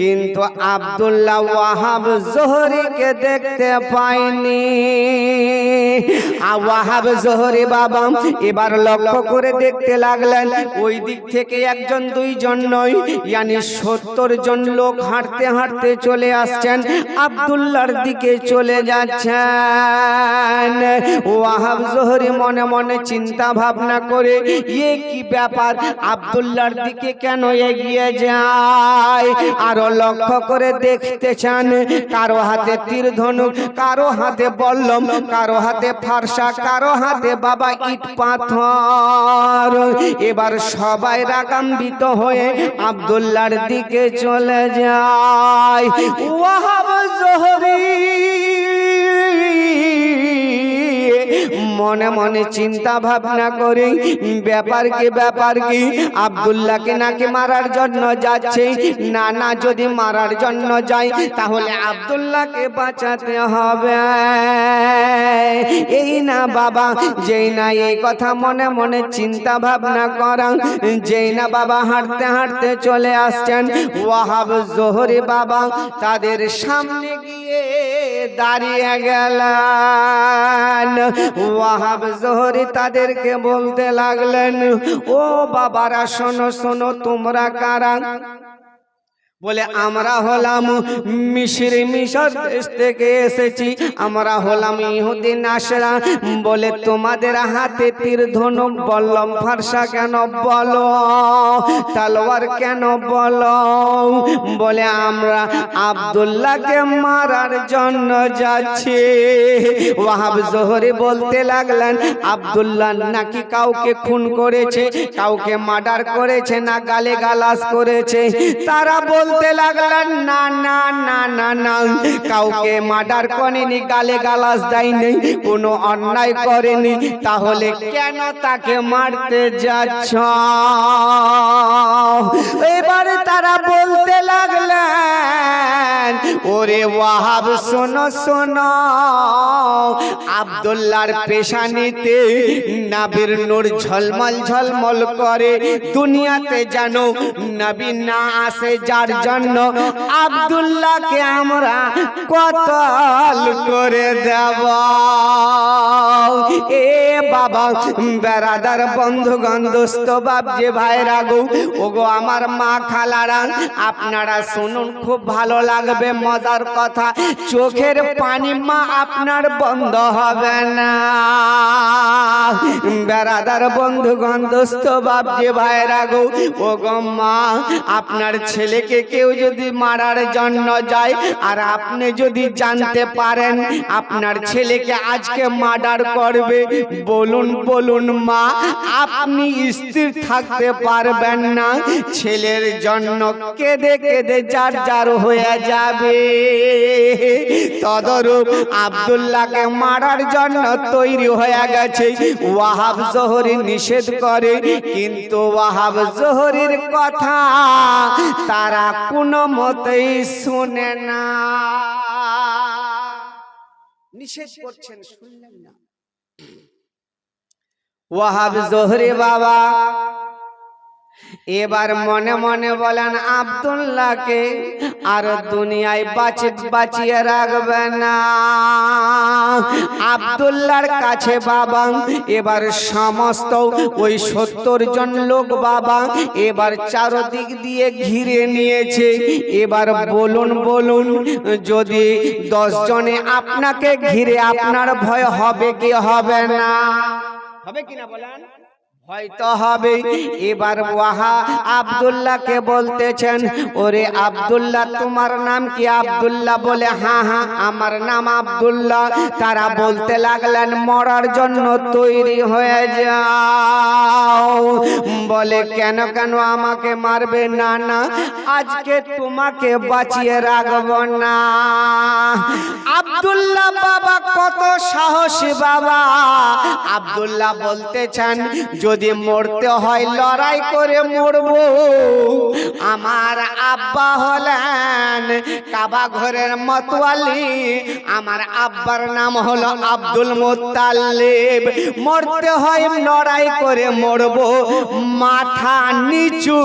কিন্তু আব্দুল্লাহ ওয়াহাব জোহরীকে দেখতে পায়নি। ওয়াহাব জোহরী বাবা এবার লক্ষ্য করে দেখতে লাগলেন, ওই দিক থেকে একজন দুইজন নয়, ইয়ানি 70 জন লোক হাঁটতে হাঁটতে চলে আসছেন, আব্দুল্লাহর দিকে চলে যাচ্ছেন। ওয়াহাব জোহরী মনে মনে চিন্তা ভাবনা করে, এ কি ব্যাপার, আব্দুল্লাহর দিকে কেন এগিয়ে যায়? আরো লক্ষ্য করে দেখতে চান, কারো হাতে তীর ধনুক, কারো হাতে বল্লম, কারো হাতে ফারসা, কারো হাতে বাবা ইট পাথর। এবার সবাই রাগান্বিত হয়ে আব্দুল্লাহর দিকে চলে যায়। ওয়াহাব জোহরী মনে মনে চিন্তা ভাবনা করে, ব্যাপার কি, আব্দুল্লাহকে নাকি মারার জন্য যাচ্ছে? না না, যদি মারার জন্য যায় তাহলে আব্দুল্লাহকে বাঁচাতে হবে। এই না বাবা, যেই না এই কথা মনে মনে চিন্তা ভাবনা করা, যেই না বাবা হাঁটতে হাঁটতে চলে আসছেন, ওয়াহাব জোহরী বাবা তাদের সামনে গিয়ে দাঁড়িয়ে গেলেন। ওয়াহাব জোহরী তাদেরকে বলতে লাগলেন, ও বাবারা শোনো শোনো, তোমরা কারা? বলে, আমরা হলাম মিশর দেশ থেকে এসেছি, আমরা হলাম ইহুদি নাসরা। বলে, তোমাদের হাতে তীর ধনুক বল্লম ফারসা কেন বলো, তলোয়ার কেন বলো? বলে, আমরা আব্দুল্লাহকে মারার জন্য যাচ্ছি। ওয়াহাব জোহরী বলতে লাগলেন, আব্দুল্লাহ নাকি কাউকে খুন করেছে, কাউকে মার্ডার করেছে, না গালে গালাজ করেছে? তারা বলতে লাগলেন, না না না না না, কাউকে মার্ডার করেনি, গালে গালাজ দেয়নি, কোনো অন্যায় করেনি, তাহলে কেন তাকে মারতে যাচ্ছ? এবারে তারা বলতে লাগলেন, ওরে ওয়াহাব শোনো শোনো, আব্দুল্লাহর পেশানিতে নবীর নূর ঝলমল ঝলমল করে, দুনিয়াতে জানো নবী না আসে, যার জন্য আব্দুল্লাহকে আমরা কতল করে দেব। এ বাবা, বেরাদার, বন্ধুগণ, দোস্ত, বাপ যে ভাইরা গো, ওগো আমার মা খালারা, আপনারা শুনুন, খুব ভালো লাগবে, মজার কথা, চোখের পানি মা আপনার বন্ধ হবে না। বেরাদার, বন্ধুগণ, দোস্ত, বাপ যে ভাইরা গো, ওগো মা, আপনার ছেলেকে কেউ যদি মারার জন্য যায়, আর আপনি যদি জানতে পারেন আপনার ছেলেকে আজকে মার্ডার করবে, বলুন বলুন মা, আপনি স্থির থাকতে পারবেন না, ছেলের জন্য কেঁদে কেঁদে যার যার হয়ে যাবে। তদরূপ আব্দুল্লাহকে মারার জন্য তৈরি হয়ে গেছে। ওয়াহাব জোহরী নিষেধ করে, কিন্তু ওয়াহাব জোহরীর কথা তারা কোনো মতেই শুনে না। নিষেধ করছেন, শুনলেন না? ওয়াহাব জোহরী বাবা এবার মনে মনে বলেন, আব্দুল্লাহকে আর দুনিয়ায় বাঁচিয়ে রাখবে না। আব্দুল্লাহর কাছে বাবা এবার সমস্ত ওই 70 জন লোক বাবা এবার চারদিক দিয়ে ঘিরে নিয়েছে। এবার বলুন বলুন, যদি 10 জনে আপনাকে ঘিরে, আপনার ভয় হবে কি হবে না? হবে কিনা বলেন? হয়তো হবে। এবার ওয়াহাব আব্দুল্লাহকে বলতেছেন, ওরে আব্দুল্লাহ, তোমার নাম কি? আব্দুল্লাহ বলে, হ্যাঁ হ্যাঁ, আমার নাম আব্দুল্লাহ। তারা বলতে লাগলেন, মরার জন্য তৈরি হয়ে যাও। বলে, কেন কেন আমাকে মারবে? না না, আজকে তোমাকে বাঁচিয়ে রাখবো না। আব্দুল্লাহ বাবা কত সাহসী বাবা। আব্দুল্লাহ বলতেছেন, যদি মরতে হয় লড়াই করে মরবো। আমার আব্বা হলেন কাবা ঘরের মতওয়ালি, আমার আব্বার নাম হলো আব্দুল মুত্তালিব। মরতে হয় লড়াই করে মরবো, মাথা নিচু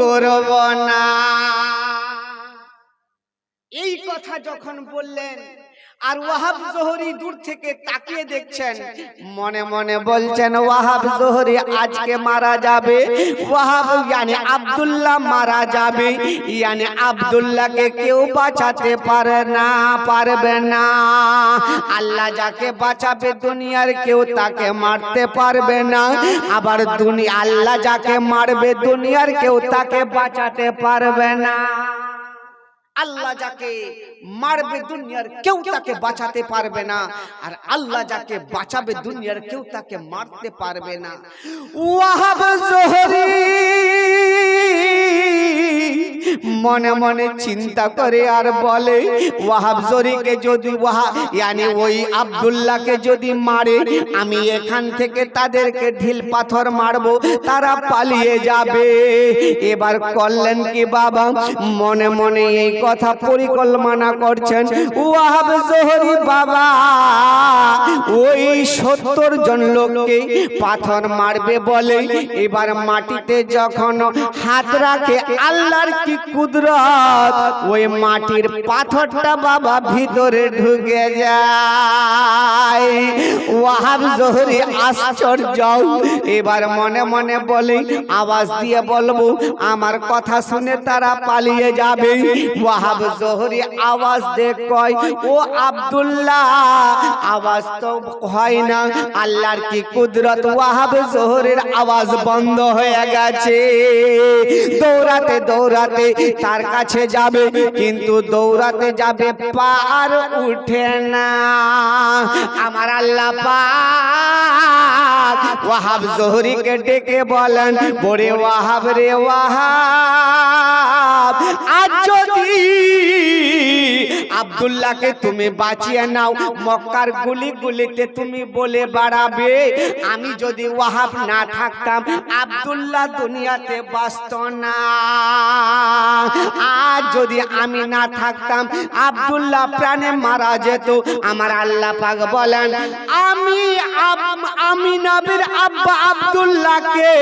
করব না। কথা যখন বললেন আর ওয়াহাব জোহরি দূর থেকে তাকিয়ে দেখছেন, মনে মনে বলছেন ওয়াহাব জোহরি আজকে মারা যাবে, ওয়াহাব ইয়ানি আব্দুল্লাহ মারা যাবে, ইয়ানি আব্দুল্লাহকে কেউ বাঁচাতে পারবে না। আল্লাহ যাকে বাঁচাবে দুনিয়ার কেউ তাকে মারতে পারবে না, আবার আল্লাহ যাকে মারবে দুনিয়ার কেউ তাকে বাঁচাতে পারবে না। আল্লাহ যাকে মারবে দুনিয়ার কেউ তাকে বাঁচাতে পারবে না, আর আল্লাহ যাকে বাঁচাবে দুনিয়ার কেউ তাকে মারতে পারবে না। ওয়াহাব জোহরি মনে মনে চিন্তা করে আর বলে, ওয়াহাব জোহরিকে যদি ইয়ানি ওই আব্দুল্লাহকে যদি মারে, আমি এখান থেকে তাদেরকে ঢিল পাথর মারবো, তারা পালিয়ে যাবে। এবার করলেন কি বাবা, মনে মনে এই কথা পরিকল্পনা করছেন। ওয়াহাব জোহরি বাবা ওই 70 জন লোককে পাথর মারবে বলে এবার মাটিতে যখন হাত রাখে, আল্লাহর কি কুদরত, ওই মাটির পাথরটা বাবা ভিতরে ঢুকে যায়। ওয়াহাব জোহরি আশ্চর্য, এবার মনে মনে বলে আওয়াজ দিয়ে বলবো, আমার কথা শুনে তারা পালিয়ে যাবে। ওয়াহাব জোহরি আওয়াজ দিয়ে কয়, ও আব্দুল্লাহ, আওয়াজ তো হয় না, আল্লাহর কি কুদরত, ওয়াহাব জোহরির আওয়াজ বন্ধ হয়ে গেছে। দৌড়াতে দৌড়াতে তার কাছে যাবে, কিন্তু দৌড়াতে যাবে পার উঠে না। আমার আল্লাহ পাক ওয়াহাব জোহরিকে ডেকে বলেন, বরে ওয়াহাব রে ওয়াহাব, আজ যদি আব্দুল্লাহকে তুমি বাঁচিয়ে নাও, মক্কার গুলি গুলিতে তুমি বলে বাড়াবে, আমি যদি ওয়াহাব না থাকতাম আব্দুল্লাহ দুনিয়াতে বাঁচত না। আজ যদি আমি না থাকতাম আব্দুল্লাহ প্রাণে মারা যেত। আমার আল্লাহ পাক বলেন, আমি নবীর আব্বা আব্দুল্লাহকে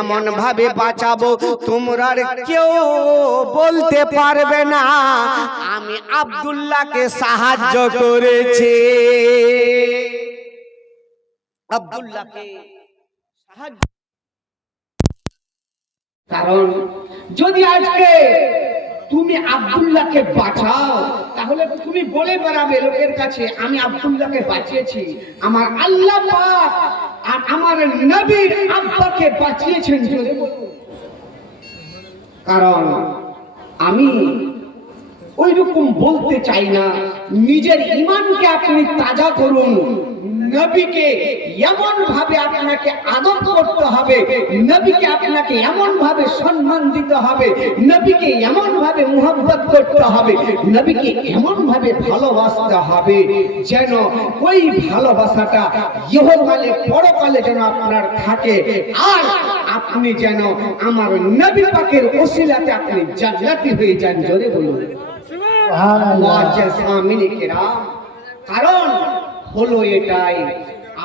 এমন ভাবে বাঁচাবো তোমরা কেউ বলতে পারবে না আমি আব্দুল্লাহকে সাহায্য করেছি। আব্দুল্লাহকে সাহায্য, কারণ যদি আজকে তুমি আব্দুল্লাহকে বাঁচাও, তাহলে তুমি বলে বেড়াবে লোকের কাছে, আমি আব্দুল্লাহকে বাঁচিয়েছি। আমার আল্লাহ পাক আর আমার নবীর আব্বাকে বাঁচিয়েছেন। কারণ আমি ওই রকম বলতে চাই না। নিজের ঈমানকে আপনি তাজা করুন। নবীকে এমন ভাবে আপনাকে আদর করতে হবে, নবীকে আপনাকে এমন ভাবে সম্মান দিতে হবে, নবীকে এমন ভাবে মুহাব্বত করতে হবে, নবীকে এমন ভাবে ভালোবাসতে হবে যেন ওই ভালোবাসাটা ইহকালে পরকালে যেন আপনার থাকে, আর আপনি যেন আমার নবী পাকের ওসিলাতে আপনি জান্নাতি হয়ে যান। জোরে বলুন সুবহানাল্লাহ। কারণ হলো এটাই,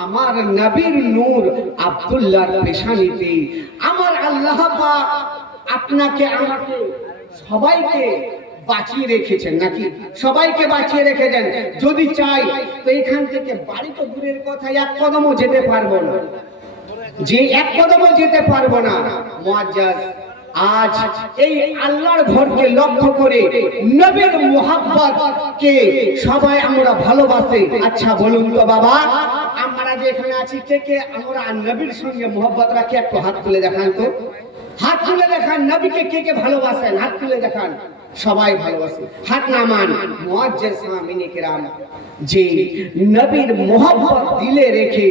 আমার নবীর নূর আব্দুল্লাহর পেশানিতে আমার আল্লাহ পাক আপনাকে আমাকে সবাইকে বাঁচিয়ে রেখেছেন। নাকি সবাইকে বাঁচিয়ে রেখেছেন? যদি চাই তো এখান থেকে বাড়ি তো দূরের কথা, এক কদমও যেতে পারবো না, যে এক কদমও যেতে পারবো না। মুআজ্জাজ, আজ এই আল্লাহর ঘরকে লক্ষ্য করে নবীর মুহাব্বত কে সবাই আমরা ভালোবাসি। আচ্ছা বলুন তো বাবা, আমরা যে এখানে আছি কে কে আমরা নবীর সঙ্গে মুহাব্বত রাখি? একটু হাত তুলে দেখান তো, হাত তুলে দেখান। নবীকে কে কে ভালোবাসেন? হাত তুলে দেখান। সবাই ভালোবাসে, হাত নামান। মুআজ্জাজ সামিনে কিরাম, যে নবীর মুহাব্বত দিলে রেখে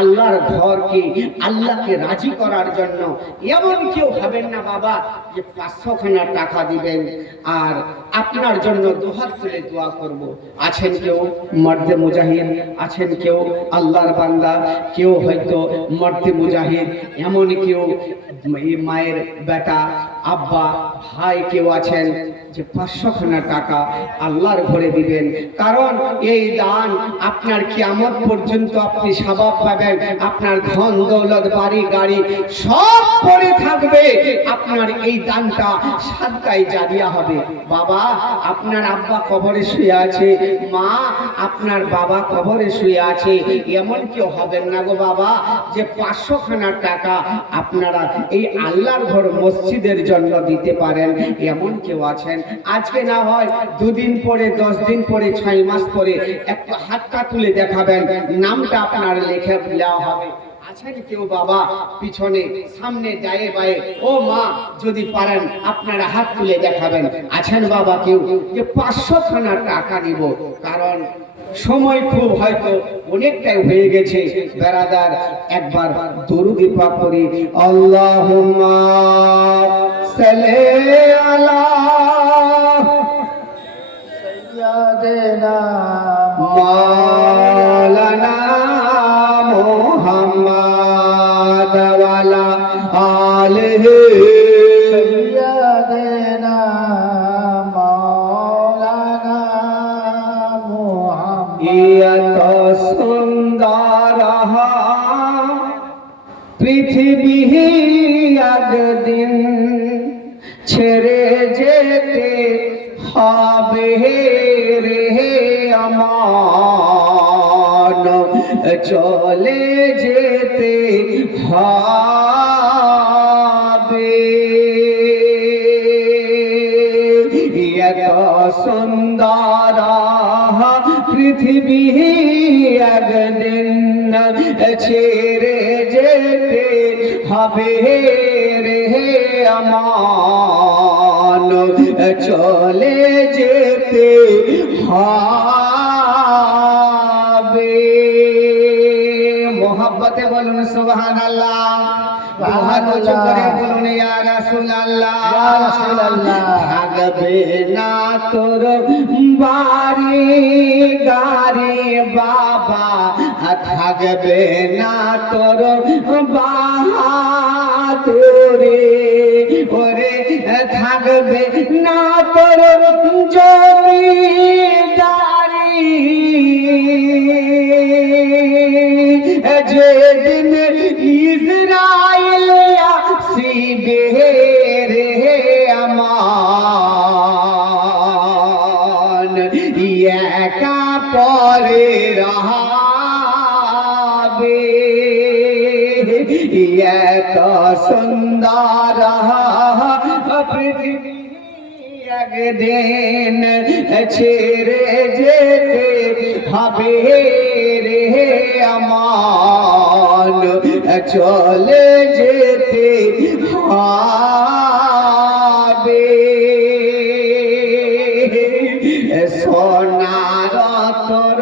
আল্লাহর ঘরকে আল্লাহকে রাজি করার জন্য এমন কেউ হবেন না বাবা যে 500 খানা টাকা দিবেন আর আপনার জন্য দুহাত তুলে দোয়া করব। আছেন কেউ মর্দে মুজাহিদ, আছেন কেউ আল্লাহর বান্দা, কেউ হয়তো মর্দে মুজাহিদ, এমন কেউ মায়ের বেটা, আব্বা ভাই কেউ আছেন যে 500 খানা টাকা আল্লাহর ঘরে দিবেন, কারণ এই দান আপনার কিয়ামত পর্যন্ত আপনি সওয়াব পাবেন, আপনার ধন দৌলত বাড়ি গাড়ি সব পড়ে থাকবে, আপনার এই দানটা সাদকায়ে জারিয়া হবে। বাবা আপনার আব্বা কবরে শুয়ে আছে, মা আপনার বাবা কবরে শুয়ে আছে, এমন কেউ হবেন না গো বাবা যে 500 খানা টাকা আপনারা এই আল্লাহর ঘর মসজিদের জন্য দিতে পারেন, এমন কেউ আছেন? আজকে না হয় 2 দিন পরে, 10 দিন পরে, 6 মাস পরে একটা হাতটা তুলে দেখাবেন, নামটা আপনার লিখে দেওয়া হবে। আছেন কেউ বাবা? পিছনে সামনে ডায়ে বায়ে, ও মা যদি পারেন আপনারা হাত তুলে দেখাবেন। আছেন বাবা কেউ যে 500 খানা টাকা নিব? কারণ সময় খুব হয়তো অনেকটাই হয়ে গেছে। বেরাদার একবার দরুদ পাক করি, আল্লাহুম্মা সাল্লি আলা সাইয়্যিদিনা মাওলানা মুহাম্মদ ওয়া আলা আলিহি সাইয়্যিদিনা মাওলানা মুহাম্মদ। সুন্দর পৃথিবী একদিন ছেড়ে যেতে হবে রে আমার, চলে যেতে হবে। এত সুন্দর পৃথিবী একদিন ছেড়ে যেতে হবে রে আমার, চলে যেতে হবে। মোহাব্বতে বলুন সুবহানাল্লাহ, হাত উঁচু করে বলুন ইয়া রাসূলুল্লাহ, ইয়া রাসূলুল্লাহ। থাকবে না তোর বাড়ি গাড়ি বাবা, থাকবে না তোর বাহাদুরি, ওরে থাকবে না তোর জমিদারি, যেদিন ইসরাইল আসিবে রে আমান, একা পরে রহাবে। এত সুন্দর পৃথিবী একদিন ছেড়ে যেতে হবে রে আমার, চলে যেতে হবে। সোনার তোর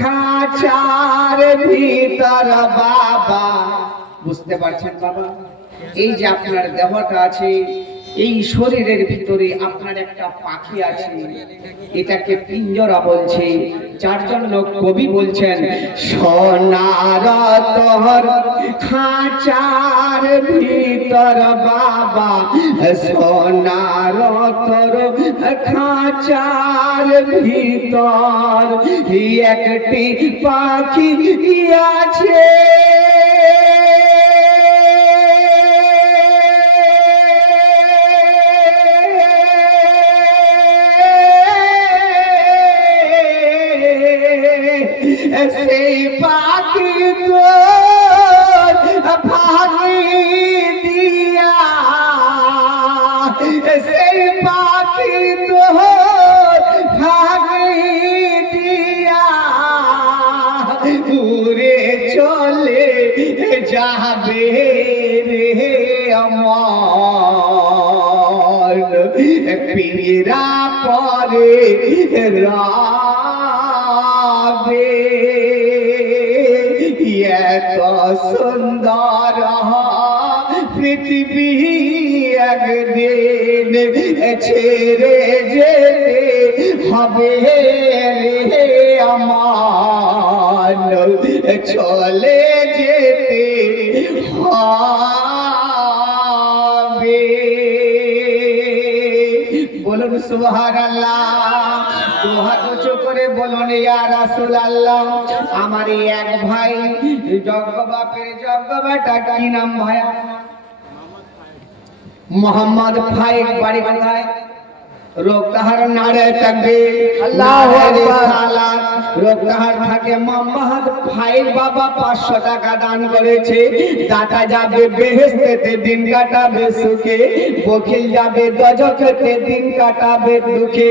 খাঁচার ভিতর বাবা, বুঝতে পারছেন বাবা? এই যে আপনার দেহটা আছে, এই শরীরের ভিতরে আপনার একটা পাখি আছে, এটাকে পিঞ্জরা বলছে, যার জন্য কবি বলছেন সোনার তোর খাঁচার ভিতর বাবা, সোনার তোর খাঁচার ভিতর একটি পাখি আছে, সেই পাখি তোর ভাগি দিয়া, সেই পাখি তোর ভাগি দিয়া উড়ে চলে যাবে রে আমার, পীরা পরে রাবে। এত সুন্দর পৃথিবী একদিন ছেড়ে যেতে হবে রে আমার, চলে যেতে হবে। সুবহানাল্লাহ। দু হাত উঁচু করে বলুন ইয়া রাসূলুল্লাহ। আমার এই এক ভাই যজ্ঞ বাপের যজ্ঞ বেটা, কি নাম ভাই? মোহাম্মদ ফাইক, বাড়ি কোথায়? রোগতাহার নারে তাকবীর, আল্লাহু আকবার। রোগতাহার থাকে মোহাম্মদ ফাইক বাবা 500 টাকা দান করেছে। দাতা যাবে বেহেশতেতে, দিন কাটাবে সুখে। বকিল যাবে দোজখেতে, দিন কাটাবে দুঃখে।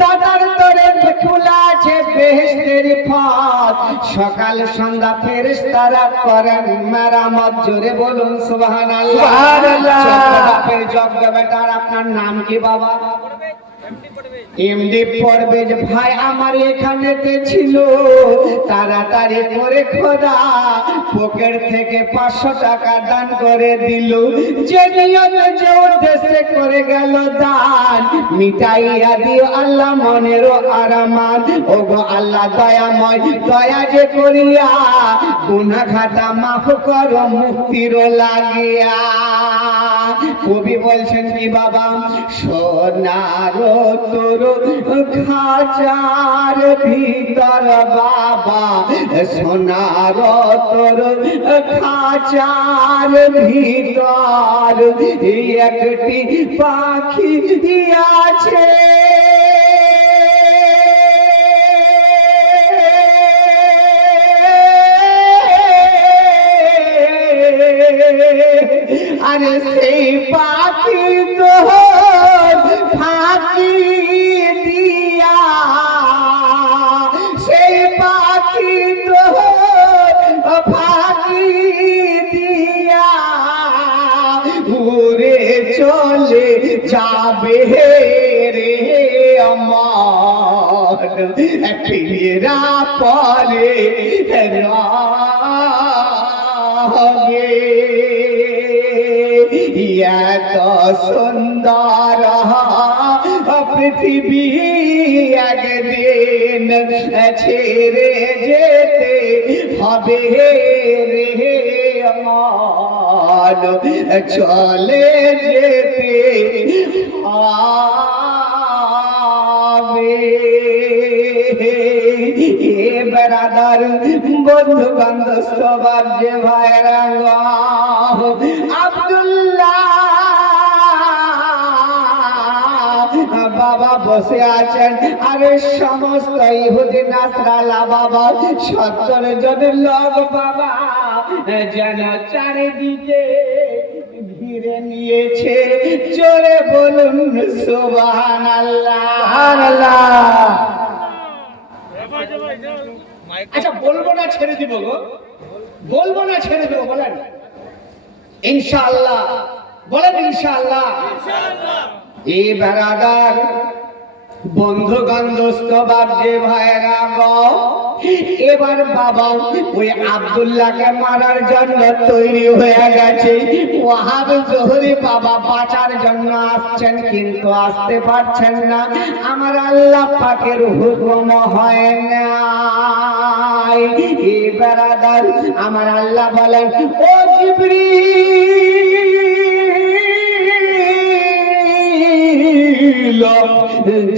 দাতার তরে খোলা আছে বেহেশতের পথ, সকাল সন্ধ্যা ফেরেশতারা করেন মেরামত। জোরে বলুন সুবহানাল্লাহ, সুবহানাল্লাহ। বাপের যজ্ঞ বেটার আপনার নাম কি বাবা? এমডি পরবেজ ভাই আমার এখানেতে ছিল। তাড়াতাড়ি করে খোদা পকেট থেকে 500 টাকা দান করে দিল। যে নিয়মে যে উদ্দেশ্যে করে গেল দান, মিটাইয়া দিও আল্লাহ মনেরও আরামান। ওগো আল্লাহ দয়াময়, দয়া যে করিয়া গুনাহ খাতা মাফ করো মুক্তির লাগিয়া। কবি বলছেন কি বাবা? সোনার তোর খাঁচার ভিতর বাবা, সোনার তোর খাঁচার ভিতর একটি পাখি আছে। আরে সেই পাখি তো ফাঁকি দিয়া, সেই পাখি তো ফাঁকি দিয়া উড়ে চলে যাবে রে আমার, ফিরা পরে রবে। এত সুন্দর পৃথিবী একদিন ছেড়ে যেতে হবে রে আমার, চলে যেতে হবে। এ বেরাদার বন্ধু বান্ধব সবার যে ভাইরা আব্দুল্লাহ বাবা বসে আছেন। আর সমস্ত ইহুদি নাসরালা বাবা 70 জন লোক বাবা যেন চারিদিকে ঘিরে নিয়েছে। জোরে বলুন সুবহানাল্লাহ, সুবহানাল্লাহ। আচ্ছা বলবো না ছেড়ে দিব গো? বলবো না ছেড়ে দেবো? বলেন ইনশাআল্লাহ, বলেন ইনশাআল্লাহ। এই বেরাদার বন্ধুগণ দোস্ত বাপ যে ভাইরা গো, এবার বাবা ওই আব্দুল্লাহকে মারার জন্য তৈরি হয়ে গেছে। ওয়াহাব জোহরি বাবা বাঁচার জন্য আসছেন, কিন্তু আসতে পারছেন না। আমার আল্লাহ পাকের হুকুম হয় না। এই বেরাদার আমার আল্লাহ বলেন, ও জিবরিল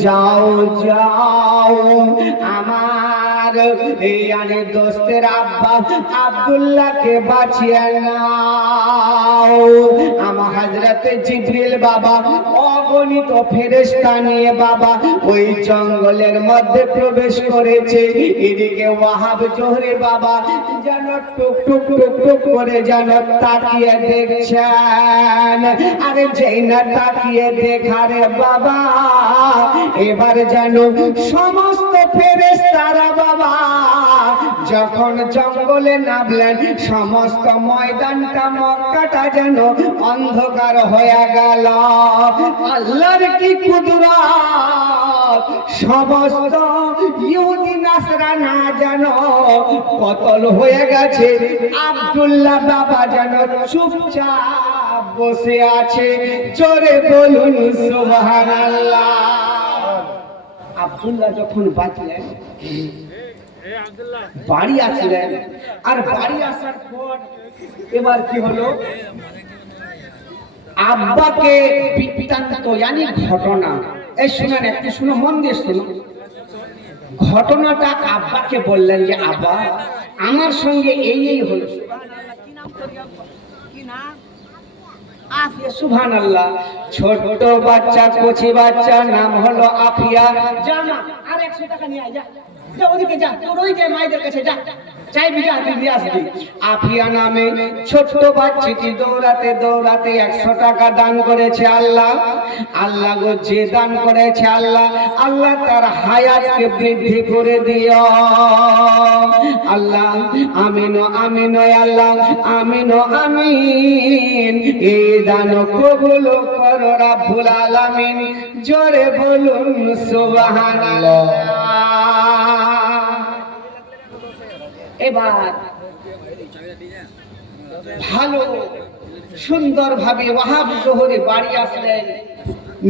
যাও যাও আমার এই দোস্তের আব্বা আব্দুল্লাহকে বাঁচিয়ে নাও। আমার হযরত জিবরিল বাবা অগণিত ফেরেশতা নিয়ে বাবা ওই জঙ্গলের মধ্যে প্রবেশ করেছে। এদিকে ওয়াহাব জোহরি বাবা যেন টুক টুক টুক টুক করে যেন তাকিয়ে দেখছেন। আরে যেই না তাকিয়ে দেখারে বাবা, এবার যেন সমস্ত ফেরেশতারা বাবা যখন জঙ্গলে নামলেন, সমস্ত ময়দানটা মক্কাটা যেন অন্ধকার হয়ে গেল। আল্লাহর কি কুদরত! সমস্ত ইহুদি নাসরানা যেন কতল হয়ে গেছে। আব্দুল্লাহ বাবা যেন চুপচাপ বসে আছে। জোরে বলুন সুবহানাল্লাহ। আব্দুল্লাহ যখন বাঁচলেন, বাড়ি আসলেন। আর বাড়ি আসার পর এবার কি হলো? আব্বাকে বৃত্তান্ত ঘটনা এই শুনেন, একটু শুনো, মন দিয়ে শুনো। ঘটনাটা আব্বাকে বললেন যে আব্বা আমার সঙ্গে এই হলো। সুবহানাল্লাহ। ছোট বাচ্চা, কচি বাচ্চা, নাম হলো আফিয়া। যা মা, আর 100 টাকা নিয়ে আয়, যা যা ওদিকে যা, তোর ওই যে মায়েদের কাছে যা, চাই বিজা দিয়ে আসবি। আফিয়া নামে ছোট্ট বাচ্চাটি দৌড়াতে দৌড়াতে 100 টাকা দান করেছে আল্লাহ। আল্লাহ গো, যে দান করেছে আল্লাহ, আল্লাহ তার হায়াতকে বৃদ্ধি করে দিও আল্লাহ। আমিন আমিন আল্লাহ, আমিন আমিন। এই দান কবুল করো রাব্বুল আলামিন। জোরে বলুন সুবহানাল্লাহ। এবার ভালো সুন্দর ভাবে ওয়াহাব জোহরে বাড়ি আসলেন।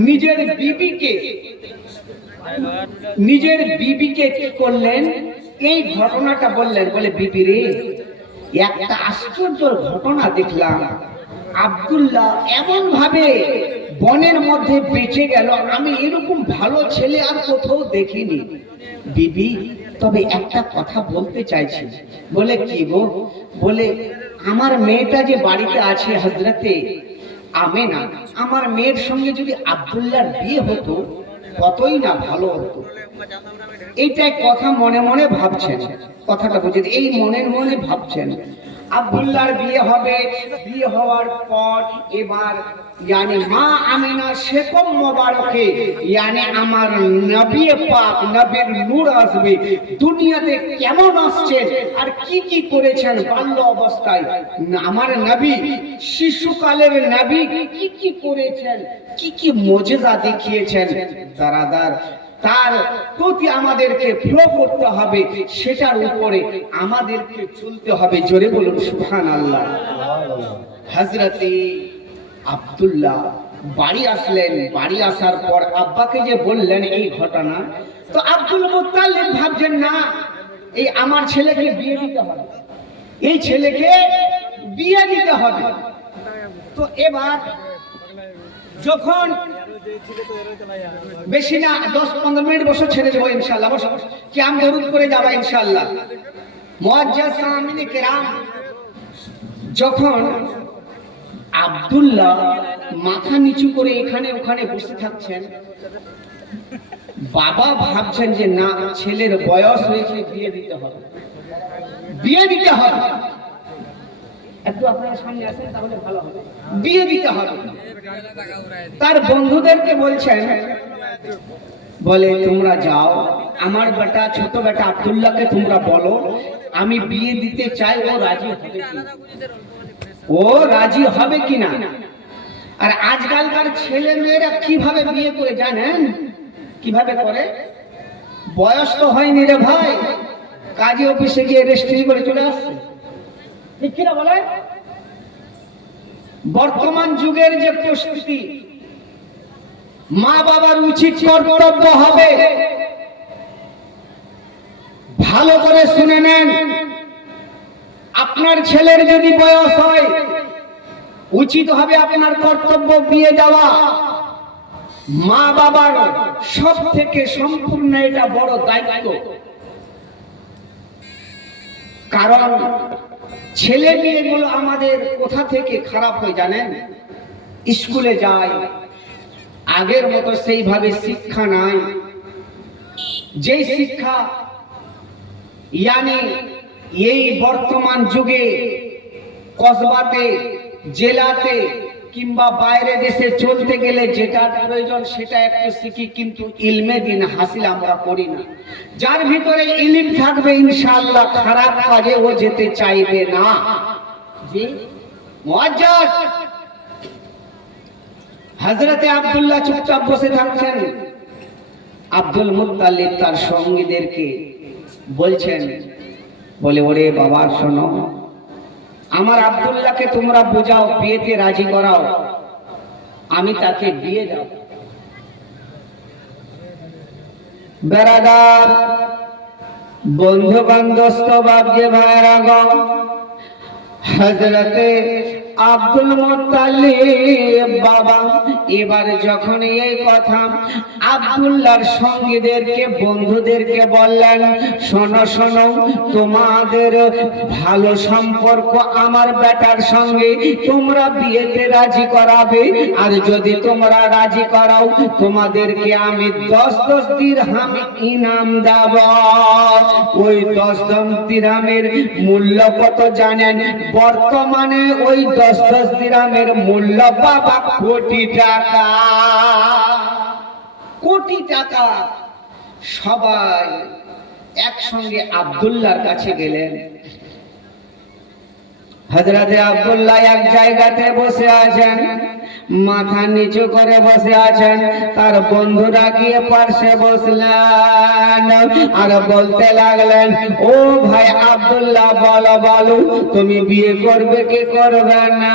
নিজের বিবিকে কি করলেন, এই ঘটনাটা বললেন। বলে বিবি রে, একটা আশ্চর্য ঘটনা দেখলাম। আব্দুল্লাহ এমন ভাবে বনের মধ্যে বেঁচে গেল, আমি এরকম ভালো ছেলে আর কোথাও দেখিনি। বিবি, তবে একটা কথা বলতে চাইছি। বলে কি গো? বলে আমার মেয়েটা যে বাড়িতে আছে হযরতে আমেনা, আমার মেয়ের সঙ্গে যদি আব্দুল্লাহর বিয়ে হতো কতই না ভালো হতো। এইটাই কথা মনে মনে ভাবছেন। কথাটা বুঝে, এই মনের মনে ভাবছেন। আব্দুল্লাহর বিয়ে হবে। বিয়ে হওয়ার পর এবার মা আমিনা শেকম মোবারকে আমার নবী পাক, নবীর নূর আসবে দুনিয়াতে। কেমন আসছেন আর কি কি করেছেন বাল্য অবস্থায়, আমার নবী শিশুকালের নবী কি কি করেছেন, কি কি মুজিজা দেখিয়েছেন, দারাদার তার প্রতি আমাদেরকে ফলো করতে হবে, সেটার উপরে আমাদেরকে চলতে হবে। জোরে বলুন সুবহানাল্লাহ। হযরতে আব্দুল্লাহ বাড়ি আসলেন। বাড়ি আসার পর আব্বাকে যে বললেন এই ঘটনা, তো আব্দুল মুত্তালিব ভাবছেন না, এই আমার ছেলেকে বিয়ে দিতে হবে, এই ছেলেকে বিয়ে দিতে হবে। তো এবার যখন বেশি না 10-15 মিনিট বসে ছেড়ে দেবো ইনশাআল্লাহ, বসো কি আমি দরুদ করে যাবো ইনশাআল্লাহ। মুআজ্জাজ সামিনে কেরাম, যখন আব্দুল্লাহ মাথা নিচু করে এখানে ওখানে বসে থাকছেন, বাবা ভাবছেন যে না, ছেলের বয়স হয়েছে, বিয়ে দিতে হবে, বিয়ে দিতে হবে। একটু আপনারা সামনে আসেন তাহলে ভালো হবে। বিয়ে দিতে হবে। তার বন্ধুদেরকে বলছেন, বলে তোমরা যাও, আমার বেটা, ছোট বেটা আব্দুল্লাহকে তোমরা বলো আমি বিয়ে দিতে চাই, ও রাজি হবে কিনা, ও রাজি হবে কিনা। আর আজকালকার ছেলে মেয়েরা কিভাবে বিয়ে করে জানেন? কিভাবে করে? বয়স তো হয়নি রে ভাই, কাজী অফিসে গিয়ে রেজিস্ট্রি করে চলে আসছে। ঠিক কিনা বলে? বর্তমান যুগের যে প্রস্তুতি, মা বাবার উচিত কর্তব্য হবে, ভালো করে শুনে নেন। আপনার ছেলের যদি বয়স হয়, উচিত হবে আপনার কর্তব্য বিয়ে দেওয়া। মা বাবার সব থেকে সম্পূর্ণ এটা বড় দায়িত্ব। কারণ ছেলে মেয়েগুলো আমাদের কোথা থেকে খারাপ হয়ে জানেন? স্কুলে যায়, আগের মতো সেইভাবে শিক্ষা নাই। যেই শিক্ষা এই বর্তমান যুগে কসবাতে, জেলাতে কিংবা বাইরে দেশে চলতে গেলে যেটা প্রয়োজন সেটা একটু শিখি, কিন্তু ইলমে দিন হাসিল আমরা করি না। যার ভিতরে ইলম থাকবে ইনশাআল্লাহ খারাপ কাজে ও যেতে চাইবে না। জি মুআজ্জাজ হযরতে আব্দুল্লাহ চুপচাপ বসে থাকছেন। আব্দুল মুত্তালিব তার সঙ্গীদেরকে বলছেন, বলে ওরে বাবা শোনো, আমার আব্দুল্লাহকে তোমরা বোঝাও, বিয়েতে রাজি করাও, আমি তাকে বিয়ে দাও। বেরাদার বন্ধু বান্ধব যে ভাইরা গো, হযরতে আব্দুল মুত্তালিব বাবা এবার যখন এই কথা আব্দুল্লাহর সঙ্গীদেরকে বন্ধুদেরকে বললেন, শোনো শোনো, তোমাদের ভালো সম্পর্ক আমার বেটার সঙ্গে, তোমরা বিয়েতে রাজি করাবে, আর যদি তোমরা রাজি করাও তোমাদেরকে আমি 10 দিরহাম ইনাম দেব। ওই 10 দিরহামের মূল্য কত জানেন? বর্তমানে ওই 10 দিরহামের মূল্য বাবা কোটি টাকা। কোটি টাকা। সবাই একসঙ্গে আব্দুল্লাহর কাছে গেলেন। হযরতে আব্দুল্লাহ এক জায়গাতে বসে আছেন, মাথা নিচু করে বসে আছেন। তার বন্ধুরা গিয়ে পাশে বসলেন আর বলতে লাগলেন, ও ভাই আব্দুল্লাহ, বলো বলো, তুমি বিয়ে করবে কি করবে না?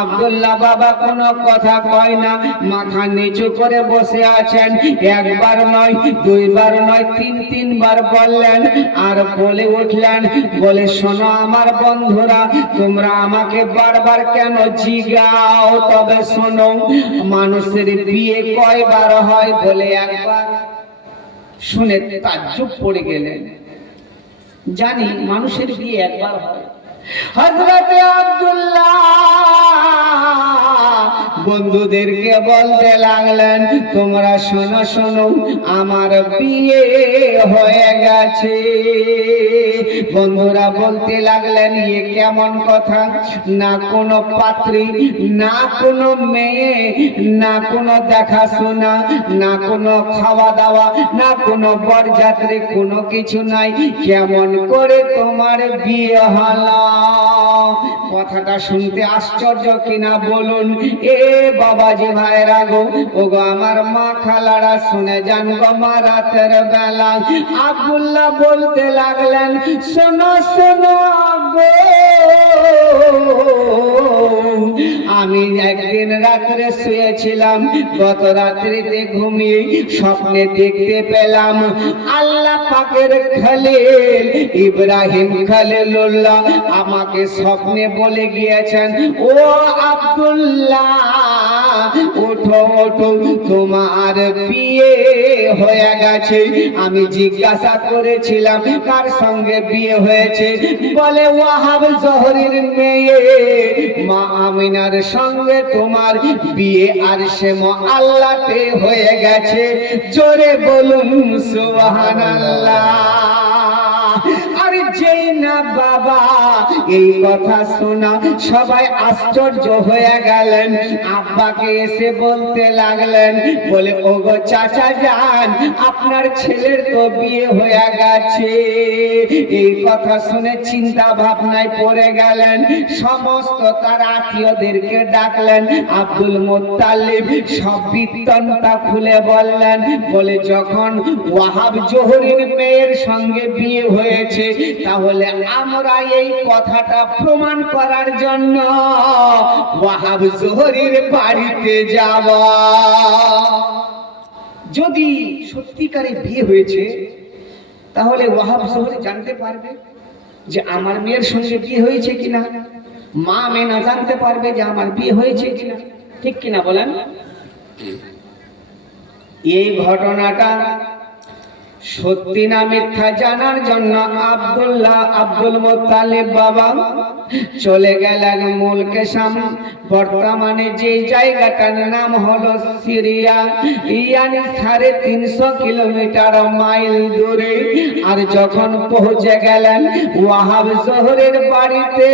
আব্দুল্লাহ বাবা কোনো কথা কয় না, মাথা নিচু করে বসে আছেন। একবার নয়, দুইবার নয়, তিনবার বললেন আর বলে উঠলেন, বলে শোনো আমার বন্ধুরা, তোমরা আমাকে বারবার কেন জিগাও? তবে শোনো, মানুষের বিয়ে কয়বার হয়? বলে একবার। শুনে তাজ্জুব পড়ে গেলেন। জানি মানুষের বিয়ে একবার হয়। হযরতে আব্দুল্লাহ বন্ধুদেরকে বলতে লাগলেন, তোমরা শোনো শোনো, আমার বিয়ে হয়ে গেছে। বন্ধুরা বলতে লাগলেন, এ কেমন কথা? না কোনো পাত্রী, না কোনো মেয়ে, না কোনো দেখাশোনা, না কোনো খাওয়া দাওয়া, না কোনো বরযাত্রী, কোনো কিছু নাই, কেমন করে তোমার বিয়ে হলো? কথাটা শুনতে আশ্চর্য কিনা বলুন? এ বাবাজি ভাইরা গো, ও গো আমার মা খালারা, শুনে যান গো মা, রাতের বেলা আব্দুল্লাহ বলতে লাগলেন, শোনো শোনো গো, আমি একদিন রাত্রে শুয়েছিলাম, গত রাত্রিতে ঘুমিয়ে স্বপ্নে দেখতে পেলাম আল্লাহ পাকের খলিল ইব্রাহিম খলিলুল্লাহ আমাকে স্বপ্নে বলে গিয়েছেন, ও আব্দুল্লাহ, ওঠো ওঠো, তোমার বিয়ে হয়ে গেছে। আমি জিজ্ঞাসা করেছিলাম কার সঙ্গে বিয়ে হয়েছে? বলে ওয়াহাব জোহরীর মেয়ে মা আমিনার সঙ্গে তোমার বিয়ে আরশে আল্লাহতে হয়ে গেছে। জোরে বলুন সুবহানাল্লাহ। আর যেই না বাবা এই কথা শোনা সবাই আশ্চর্য হয়ে গেলেন। আব্বাকে এসে বলতে লাগলেন, বলে ওগো চাচা যান, আপনার ছেলের তো বিয়ে হয়ে গেছে। এই কথা শুনে চিন্তা ভাবনায় পড়ে গেলেন। সমস্ত তার আত্মীয়দেরকে ডাকলেন। আব্দুল মুত্তালিব সব বৃত্তান্ত খুলে বললেন, বলে যখন ওয়াহাব জোহরীর মেয়ের সঙ্গে বিয়ে হয়েছে, তাহলে আমরা এই কথাটা প্রমাণ করার জন্য ওয়াহাব জোহরীর বাড়িতে যাব। যদি সত্যিকারে বিয়ে হয়েছে, তাহলে ওয়াহাব জোহরী জানতে পারবে যে আমার মেয়ের সঙ্গে বিয়ে হয়েছে কিনা। মা মেনা জানতে পারবে যে আমার বিয়ে হয়েছে কিনা। ঠিক কিনা বলেন? এই ঘটনাটা সত্যি না মিথ্যা জানার জন্য আব্দুল মুত্তালিব বাবা চলে গেলেন মুলকে শাম। বর্তমানে যে জায়গাটার নাম হলো সিরিয়া, ইয়ানি 350 কিলোমিটার মাইল দূরে। আর যখন পৌঁছে গেলেন ওয়াহাব জোহরের বাড়িতে,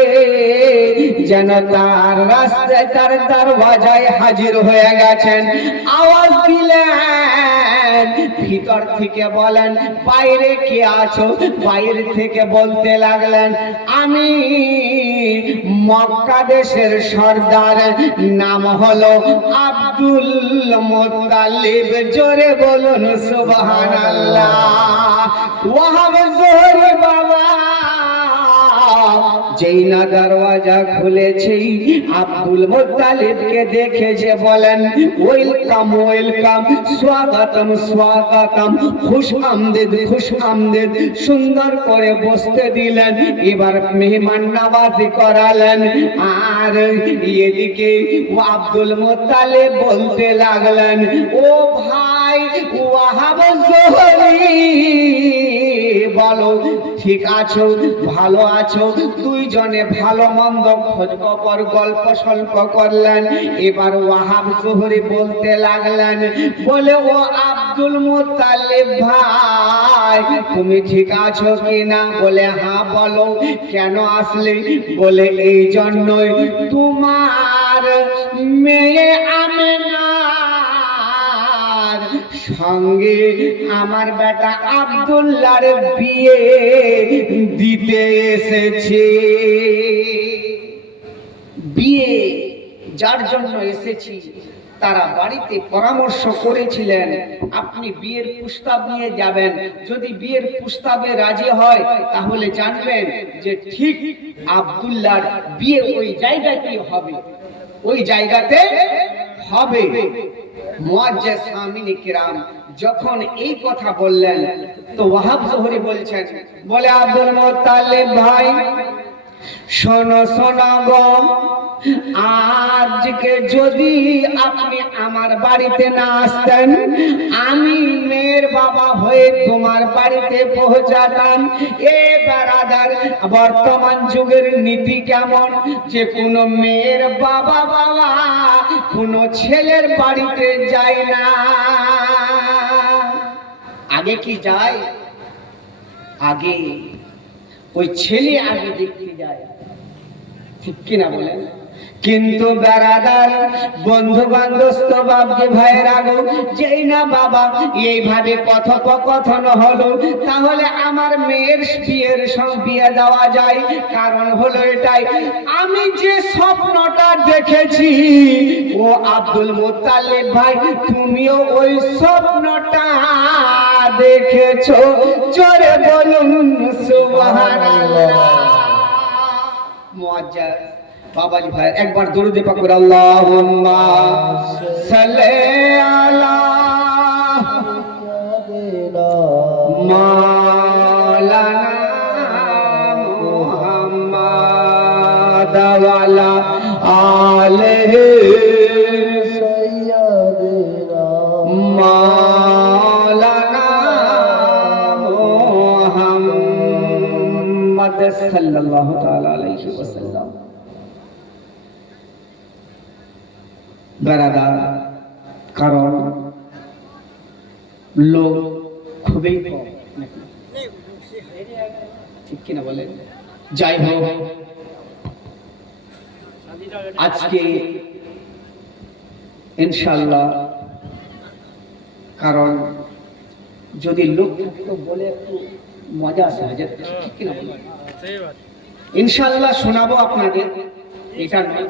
যেন তার রাস্তায় তার দরওয়াজায় হাজির হয়ে গেছেন। আওয়াজ দিলেন, ভিতর থেকে বলেন, বাইরে কে আছো? বাইরে থেকে বলতে লাগলেন, আমি মক্কা দেশের সর্দার, নাম হলো আব্দুল মুত্তালিব। জোরে বলুন সুবহানাল্লাহ। ওয়াহাব জোহরী বাবা যেই না দরওয়াজা খুলেছে আব্দুল মুত্তালিবকে দেখেছে, বলেন ওয়েলকাম ওয়েলকাম, স্বাগতম স্বাগতম, খুশ আমদেদ খুশ আমদেদ, সুন্দর করে বসতে দিলেন। এবার মেহমান নওয়াজি করালেন। আর এদিকে আব্দুল মুত্তালিব বলতে লাগলেন, ও ভাই ওয়াহাব জোহরি, বলো ঠিক আছো, ভালো আছো? দুইজনে ভালো মন্দ খোঁজ খবর গল্প সল্প করলেন। এবার ওয়াহাব জোহরি বলতে লাগলেন, বলে ও আব্দুল মুত্তালিব ভাই, তুমি ঠিক আছো কিনা? বলে হ্যাঁ। বলো কেন আসলে? বলে এই জন্যই, তোমার মেয়ে আমেনার সঙ্গে আমার বেটা আব্দুল্লাহর বিয়ে দিতে এসেছে। বিয়ে যার জন্য এসেছি তারা বাড়িতে পরামর্শ করেছিলেন আপনি বিয়ের প্রস্তাব নিয়ে যাবেন, যদি বিয়ের প্রস্তাবে রাজি হয় তাহলে জানবেন যে ঠিক আব্দুল্লাহর বিয়ে ওই জায়গাতেই হবে, ওই জায়গাতে হবে। মুআজ্জিজ সামিনে কিরাম যখন এই কথা বললেন, তো ওয়াহাব জোহরি বলছেন, বলে আব্দুল মুত্তালিব ভাই শোনো শোনো গো, আজকে যদি আপনি আমার বাড়িতে না আসতেন, আমি মেয়ের বাবা হয়ে তোমার বাড়িতে পৌঁছাতাম। এ বারাদার, বর্তমান যুগের নীতি কেমন যে কোনো মেয়ের বাবা কোনো ছেলের বাড়িতে যায় না। আগে কি যায়? আগে ওই ছেলে আগে দেখতে যায়, ঠিক কিনা বলেন? কিন্তু বেরাদার, বন্ধু বান্ধব বাবজি ভাইয়ের আগে যেই না বাবা এইভাবে কথোপকথন হলো, তাহলে আমার মেয়ের বিয়ের সঙ্গে বিয়ে দেওয়া যায়। কারণ হলো এটাই, আমি যে স্বপ্নটা দেখেছি, ও আব্দুল মুত্তালিব ভাই তুমিও ওই স্বপ্নটা দেখেছো। জোরে বলুন সুবহানাল্লাহ। মুআজ্জিজ বাবাজি ভাই একবার দরুদে পাক করে আল্লাহুম্মা সাল্লি আলা মাওলানা মুহাম্মাদ ওয়া আলা আলিহি সাইয়্যিদিনা মাওলানা মুহাম্মাদ সাল্লাল্লাহু তাআলা আলাইহি ওয়াসাল্লাম। বেরাদার, কারণ লোক খুবই কম, ঠিক কিনা বলেন? যাই হোক, আজকে ইনশাআল্লাহ, কারণ যদি লোক থাকতো বলে একটু মজা আসে, ঠিক কিনা বলেন? ইনশাআল্লাহ শোনাবো আপনাদের, এটা নয়।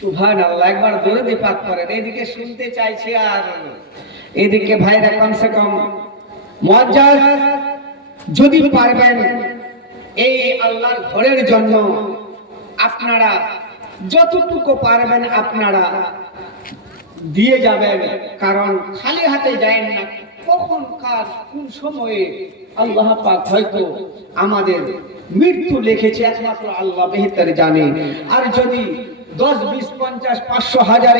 সুবহানাল্লাহ, একবার দরুদ পাক করেন। এদিকে শুনতে চাইছে আর এদিকে ভাইরা কমসে কম মুআজ্জিজ যদি পারবেন এই আল্লাহর ঘরের জন্য আপনারা যতটুকু পারবেন আপনারা দিয়ে যাবেন। কারণ খালি হাতে যায়েন না, কখন কার কোন সময়ে আল্লাহ পাক হয়তো আমাদের মৃত্যু লিখেছে একমাত্র আল্লাহ বেহতর জানে। আর যদি 10, 20, 50, 500, 1000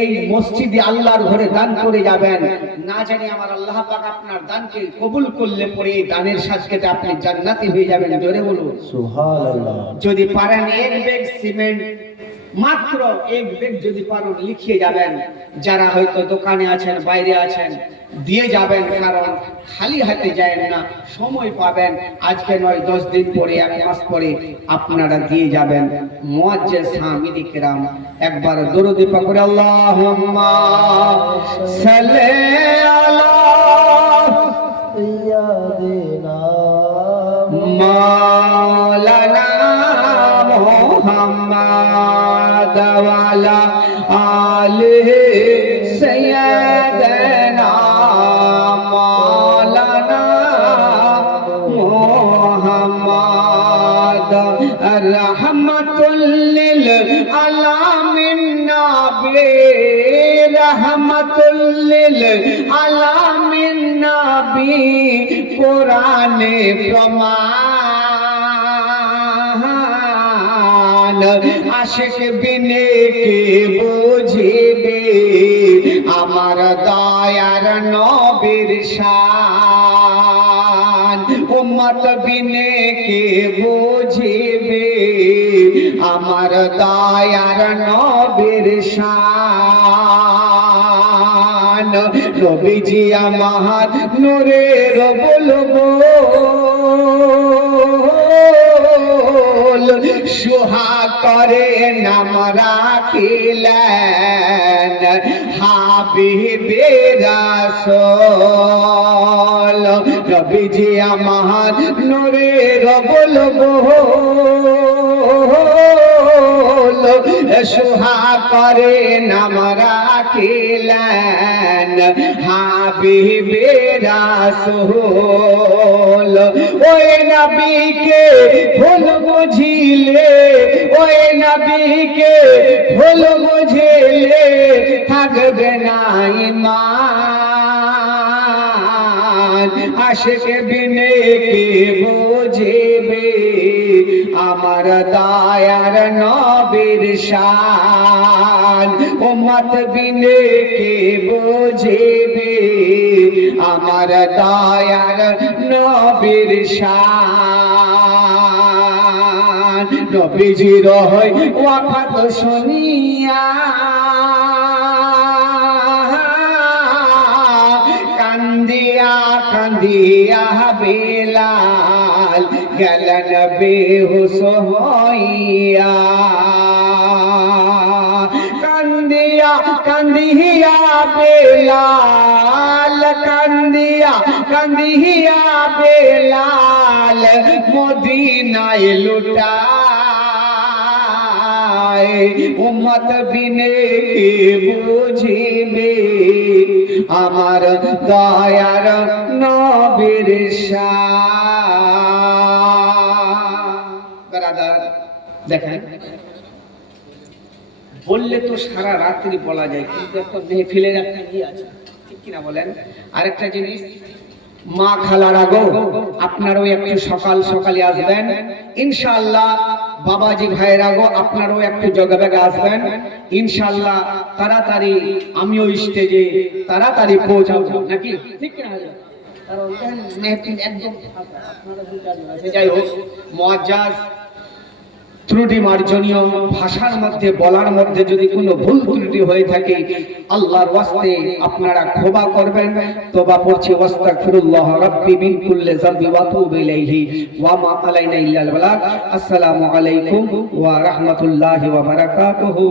এই মসজিদে আল্লাহর ঘরে দান করে যাবেন, না জানি আমার আল্লাহ পাক আপনার দানকে কবুল করলে পরে এই দানের সাথে আপনি জান্নাতি হয়ে যাবেন। জোরে বলুন সুবহানাল্লাহ। যদি পারেন এক ব্যাগ সিমেন্ট, মাত্র এক ব্যাগ যদি পারেন লিখিয়ে যাবেন, যারা হয়তো দোকানে আছেন বাইরে আছেন দিয়ে যাবেন। কারণ খালি হাতে যায় না, সময় পাবেন, আজকে নয় 10 দিন পরে 1 মাস পরে আপনারা দিয়ে যাবেন। মুআজ্জিজ সামিনে কিরাম একবার দরুদ পাক করে আল্লাহুম্মা সাল্লি আলা সাইয়্যিদিনা মাওলানা মুহাম্মাদ ওয়া আলা আলিহি সাইয়্যিদিনা মাওলানা মুহাম্মাদ রহমতুল লিল আলামিন নবী কোরআনে প্রমাণ আশিক বিনে কে বুঝিবে আমার দয়ার নবীর শান উম্মত বিনে কে বুঝিবে আমার দয়ার নবীর শান নবীজি আমার নূরের বলবো সুহা করে নাম রাখিলেন হাবিবে রাসূল নবীজি আমার নূরের বলবো সুহা করে নাম রাখিলেন হাবিবে রাসূল ওই নবীকে ভুল বুঝিলে ওই নবীকে ভুল বুঝিলে থাকবে না ঈমান আশিক বিনে কে বুঝিবে আমার দয়ার নবীর শান উম্মত বিনে কে বুঝিবে আমার দয়ার নবীর শান নবীজির হয় ওয়াফাত শুনিয়া কান্দিয়া কান্দিয়া বেলাল গেলেন বেহুশ হইয়া কান্দিয়া কান্দিয়া বেলাল কান্দিয়া কান্দিয়া বেলাল মদিনায় লুটায় উম্মত বিনে কে বুঝিবে আমার দয়ার নবীর শান ব্রাদার দেখেন বললে তো সারা রাত্রি বলা যায় কিন্তু একটা মেহফিলের একটা ইয়ে আছে ঠিক কিনা বলেন আরেকটা জিনিস মা খালারা গো আপনারাও একটু সকাল সকালে আসবেন ইনশাআল্লাহ বাবাজি ভাইরা গো আপনারাও একটু জগাবেগে আসবেন ইনশাআল্লাহ তাড়াতাড়ি আমিও স্টেজে তাড়াতাড়ি পৌঁছাবো নাকি ঠিক কিনা কারণ মেহফিল একদম আপনারা যাই হোক মুআজ্জাজ ত্রুটি মার্জনীয় ভাষার মধ্যে বলার মধ্যে যদি কোনো ভুল ত্রুটি হয়ে থাকে আল্লাহর ওয়াস্তে আপনারা ক্ষমা করবেন তওবা করছি আস্তাগফিরুল্লাহ রাব্বি মিন কুল্লি যামবি ওয়া তুবু ইলাইহি ওয়া মা আলাইনা ইল্লাল বালাগ আসসালামু আলাইকুম ওয়া রাহমাতুল্লাহি ওয়া বারাকাতুহু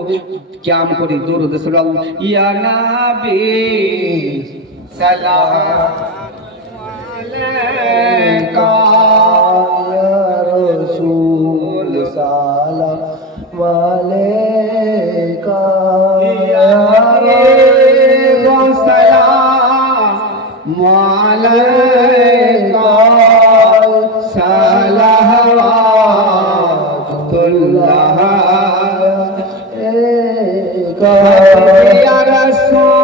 কিয়াম করি দুরূদ সাল্লাল্লাহু ইয়া নবী সালাম আলাইকা ইয়া রাসূল সালাম আলাইকা ইয়া সালাম আলাইকা সালাওয়াতুল্লাহ আলাইকা ইয়া রাসূল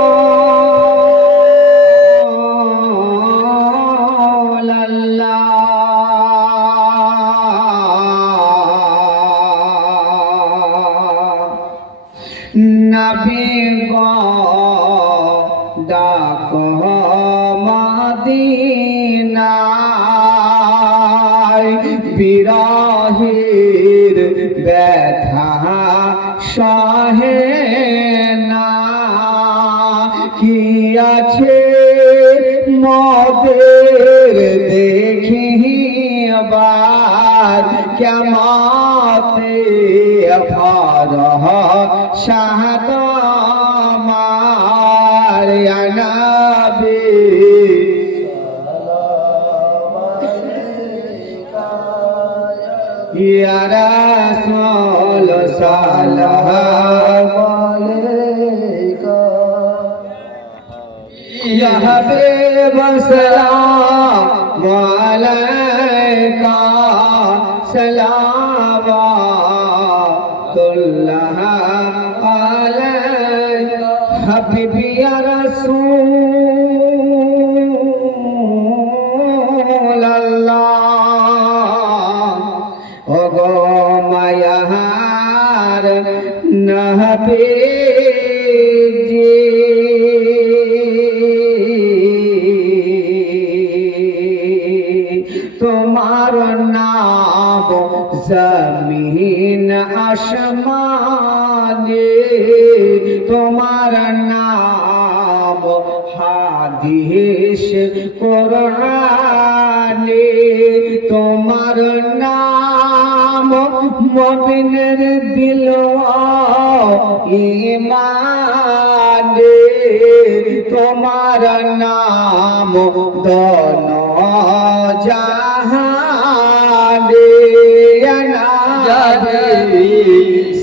নবী গো ডাক মদিনায় বিরহের ব্যথা সহে না কি আছে মদের দেখিবার কিয়ামতে ফরহ শাহাদ আমার ইয়া নবী ইয়া রাসূল সালাম আলাইকা ইয়া হাবিব সালাম আলাইকা সালাওয়াতুল্লাহ আলাইকা হাবিবি ইয়া রাসূলুল্লাহ ওগো মায়ার নবীজি তোমার নাম জমিন আসমানে তোমার নাম হাদিস কোরআনে তোমার নাম মুমিনের দিলওয়া ঈমানে তোমার নাম দোনো জাহানে ইয়া নবী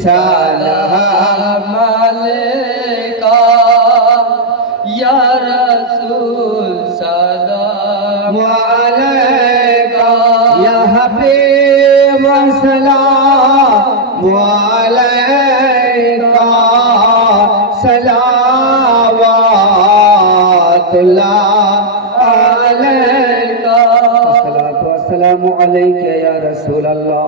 সালাম আলাইকা ইয়া রাসূল সালাম আলাইকা ইয়া হাবিব সালাম আলাইকা সালাওয়াতুল্লাহ আলাইকা আসসালাতু ওয়াসসালামু আলাইকা ইয়া রাসূলুল্লাহ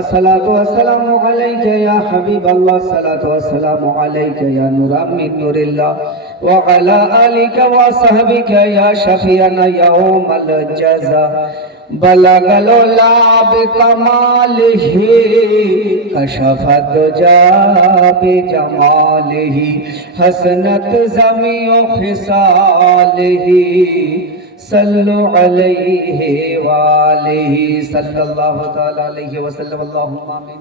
الصلاة والسلام عليك يا حبيب الله الصلاة والسلام عليك يا نورا من نور الله وعلى آلك وصحبك يا شفيعنا يوم الجزاء بلغ العلا بكماله كشف الدجى بجماله حسنت جميع خصاله صلوا عليه وآله صلى الله تعالى عليه وسلم اللهم آمين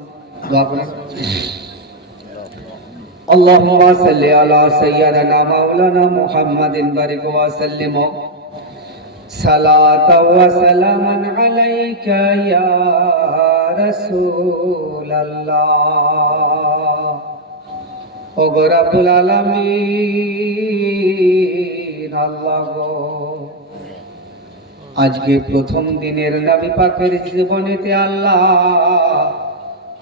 اللهم صل على سيدنا مولانا محمد بارك وسلم صلاة وسلاما عليك يا رسول الله ওগো রব্বুল আলামিন আল্লাহ গো আজকে প্রথম দিনের নবী পাকের জীবনেতে আল্লাহ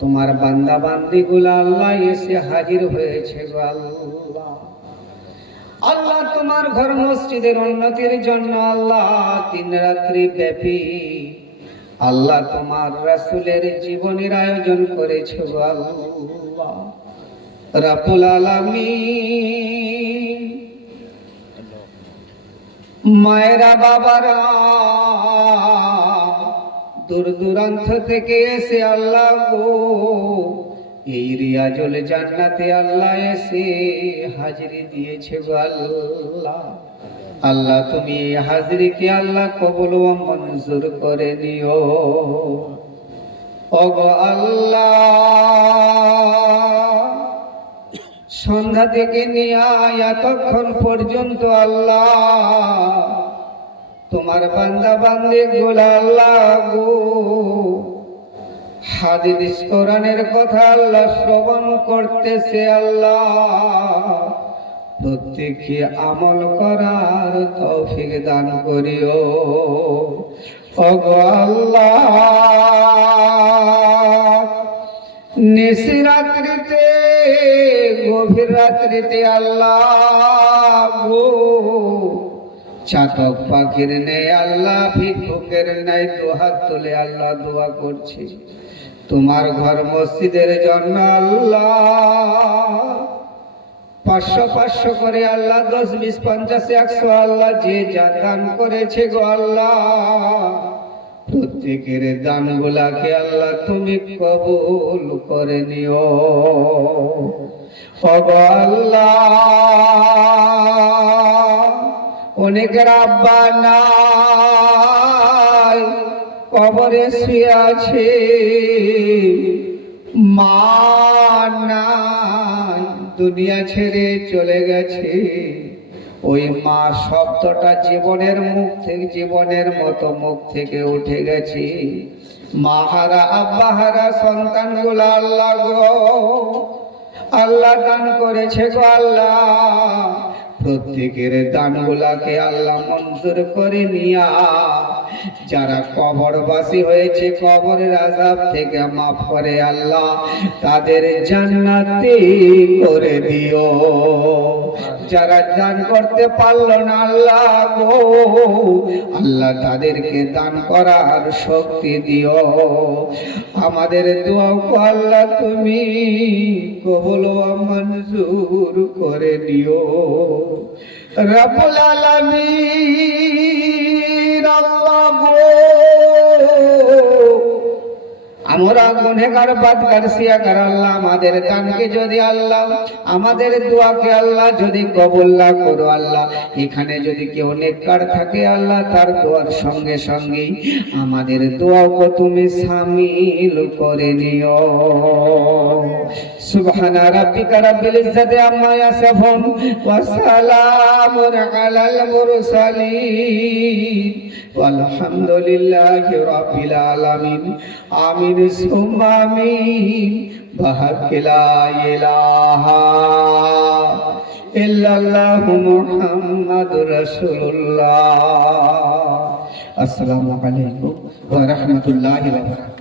তোমার বান্দা বান্দিগুলো আল্লাহ এসে হাজির হয়েছে গো আল্লাহ আল্লাহ তোমার ঘর মসজিদের উন্নতির জন্য আল্লাহ 3 রাত্রি ব্যাপী আল্লাহ তোমার রাসূলের জীবনের আয়োজন করেছে গো আল্লাহ রব্বুল আলামিন মায়েরা বাবারা দূর দূরান্ত থেকে এসে আল্লাহ গো এই রিয়াজুল জান্নাতে আল্লাহ এসে হাজিরি দিয়েছে গো আল্লাহ আল্লাহ তুমি এই হাজিরিকে আল্লাহ কবুল ও মঞ্জুর করে নিও ওগো আল্লাহ সন্ধ্যা থেকে নিয়ে এতক্ষণ পর্যন্ত আল্লাহ তোমার বান্দা বান্দি গুলা আল্লাহ গো হাদিস কোরআনের কথা আল্লাহ শ্রবণ করতেছে আল্লাহ প্রত্যেককে আমল করার তৌফিক দান করিও ওগো আল্লাহ নিশি রাত্রিতে গভীর রাত্রিতে আল্লাহ গো চাতক পাখির নেই আল্লাহ ভিক্ষুকের নাই দুহাত তুলে আল্লাহ দোয়া করছি তোমার ঘর মসজিদের জন্য আল্লাহ 500 করে আল্লাহ 10 20 50 100 আল্লাহ যে যা দান করেছে গো আল্লাহ প্রত্যেকের দানগুলাকে আল্লাহ তুমি কবুল করে নিও ওগো আল্লাহ অনেকের আব্বা নাই কবরে শুয়ে আছে মা নাই দুনিয়া ছেড়ে চলে গেছে ওই মা শব্দটা জীবনের মুখ থেকে জীবনের মতো মুখ থেকে উঠে গেছে মাহারা আব্বাহারা সন্তানগুলো আল্লাহ গো আল্লাহ দান করেছে গো আল্লাহ প্রত্যেকের দানগুলাকে আল্লাহ মঞ্জুর করে নিয়া যারা কবরবাসী হয়েছে কবরের আযাব থেকে মাফ করে আল্লাহ, তাদের জান্নাতি করে দিও। যারা দান করতে পারলো না আল্লাহ গো, আল্লাহ তাদেরকে দান করার শক্তি দিও। আমাদের দোয়া আল্লাহ তুমি কবুল ও মঞ্জুর করে দিও। রব্বুল আলামিন আল্লাহ গো, আমরা গুনেহগার বাদগার সিয়াগার আল্লাহ, আমাদের দানকে যদি আল্লাহ, আমাদের দোয়াকে আল্লাহ যদি কবুল না করো আল্লাহ, এখানে যদি কেউ নেককার থাকে আল্লাহ, তার দোয়ার সঙ্গে সঙ্গেই আমাদের দোয়াকে তুমি শামিল করে নিও। সুবহানা রাব্বিকা রাব্বিল ইজ্জাতি আম্মা ইয়াসিফুন ওয়া সালামুন আলাল মুরসালিন ওয়ালহামদুলিল্লাহি রাব্বিল আলামিন। আমিন সুম্মা আমিন। বিহাক্কি লা ইলাহা ইল্লাল্লাহু মুহাম্মাদুর রাসূলুল্লাহ। আসসালামু আলাইকুম ওয়া রাহমাতুল্লাহি ওয়া বারাকাতুহু।